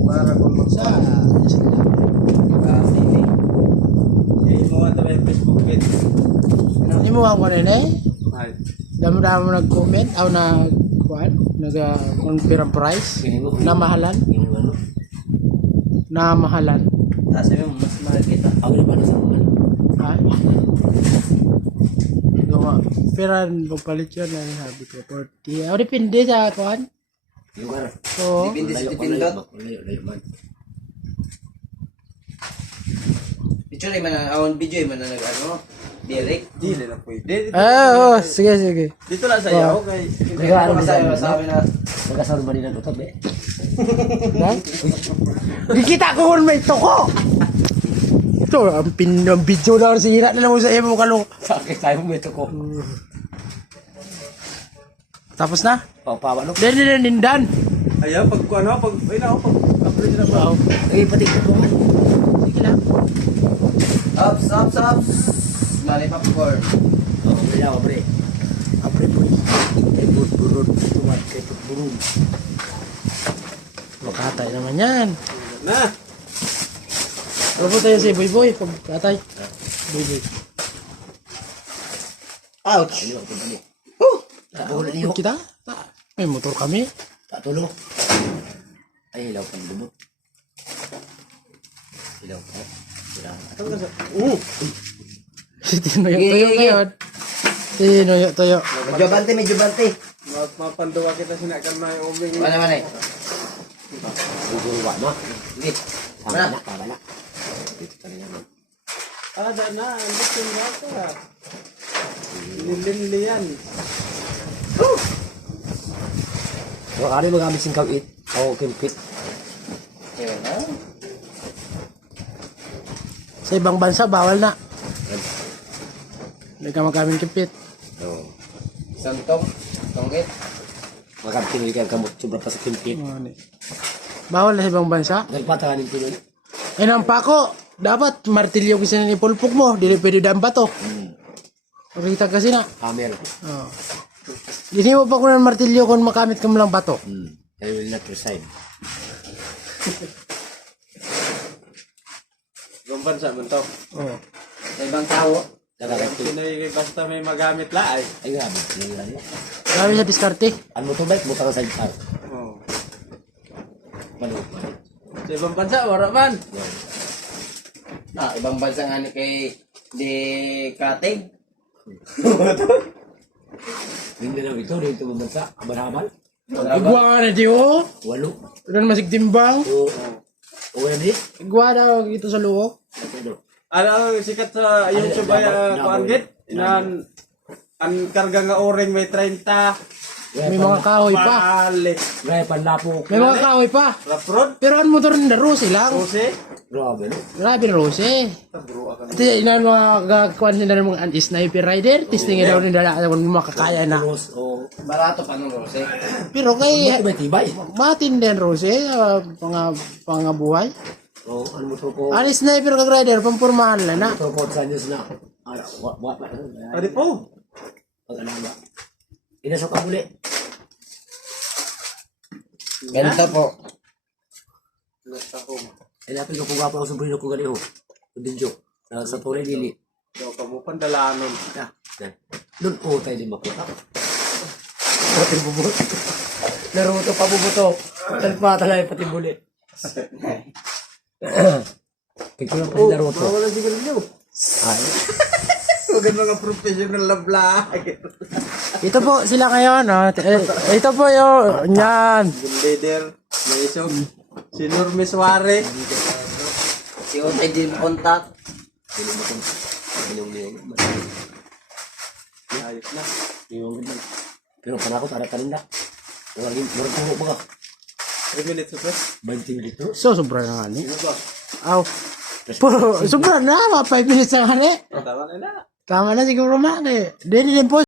para kung Sa magsa. sila. Eh, mo nga may Facebook page. Hindi mo ako rin eh. Damo-damo nag-comment. Aw na kuan nag-confirm ang price. Na mahalan. Na mahalan. Kasi mo mas mahal kita. Ako naman sa mga. Ha? Gawa. Pero magpalit yun na sabi ko. 40. O depende sa kuan. Lugar. So, Depende sa Layo, tipindot. layo, Layo, man. Picture man ang awon video man na nag ano, direct. Dili na pwede. Dito, ah, oh, sige, sige. dito lang sa iyo. Okay. Nag- ano, Masabi design, masabi na Magkasama ba nila utob eh? Ha? Kikita ko kung may toko. Ito, ang pin ang video na sira na lang mo sa iyo mo kalong. Sakit tayo mo ito ko. Tapos na? Papawa no? Dali na nindan. Ayaw, pag ano, pag, ay na, pag, upload na ba? Ay, pati ko man. Sige lang. ups ups ups. Mali popcorn. Oo, may lawa pre. Apre po. Ay, burot-burot. Tumat kay burot. Makatay naman yan. Na. Ano po tayo si Boy Boy? Pagkatay. Boy Boy. Ouch. Ano ang? Tapulo niyo. Kita? Ta- May motor kami. Tatulo. Ay, hilaw pa lumot. Hilaw pa. Hilaw. Uh, Si Tinoyo Toyo ngayon. Tinoyo Toyo. Medyo bante, medyo bante. ma- mapanduwa kita sinakan na yung uming. Mana mana. Guguruwa Mana? na, tama na. Dito ka na naman. Ah, da na, andit yung bata. Lilinli yan. So, kari magamit sing kawit. Ako kimpit. Yun. Sa ibang bansa, bawal na. Hindi ka magamit kipit. Oo. Santong. Tongkit. Magamit kinili ka kamot. Sobra pa sa kimpit. Ni? Bawal na sa ibang bansa. Nagpatahanin ko nun. Ay nang pako, dapat martilyo kasi na ipulpok mo. Dili pwede daan pa to. Hmm. Pakita kasi na. Hammer. Oh. Dili mo pa ko ng martilyo kung makamit ka mo lang bato. Hmm. I will not resign. Ibang bansa man to. Oh. Sa ibang tao. Nagagati. Pinoy basta may magamit la ay. Ay, grabe. Grabe sa diskarte. Ano to bike? Butang sa ipar. Oh. Mano. Sa ibang bansa, wala man. Yan. Ah, ibang bansa nga ni kay di katig. Hindi na ito. Dito mo bansa. Amal-amal. Igwa na di oh. Walo. Ano na masigtimbang. Oo. Oo na di. Igwa na ito sa luok. Ano? Ang sikat sa YouTube ay uh, kuanggit? Inan ang karga nga oring may 30. May mga kahoy pa. Paali. Gaya panlapok. May mga kahoy pa. Raprod? Pero ang motor na Rose lang. Rose? Grabe? Grabe Rose. Akan. Ito yung mga gakuan sila ng mga anti-sniper rider. Testing daw nila kung makakaya na. Rose. Oo. Barato pa nung rose. Pero kay Ay, may tibay. matin din Rose, uh, pang pangabuhay. Oo. Ano mo to ko? Ang sniper kag rider pampurmahan lang na. Ito ko sa news na. Ano? Ano? Adi po. Ang alama. Inasok ka muli. Ganito po. Nasa ko. Kung gapa ako sobrino ko ganiho. Video. Na sa tulay dili. Daw ka mo pandalanon. Na. Na. Doon po tayo din makita. Pati bubot. Naruto pa bubuto. Talpa talay pati buli. Picture lang pa si Naruto. Wala siguro niyo. Ay. Huwag mga professional na vlog. Ito po sila ngayon. Oh. Ito po yung yan. Yung leader. May isog. Si Norme Suare. Si Utay din contact. Yung Ayos na. yung Pero panakot ada kaninda. Lagi murag ko ba ka? 3 minutes ito. 20 litros. So, sobra na nga ni. Aw. Puro, sobra na. Mga 5 minutes na nga ni. Tama na na. Tama na siguro eh. Dili din po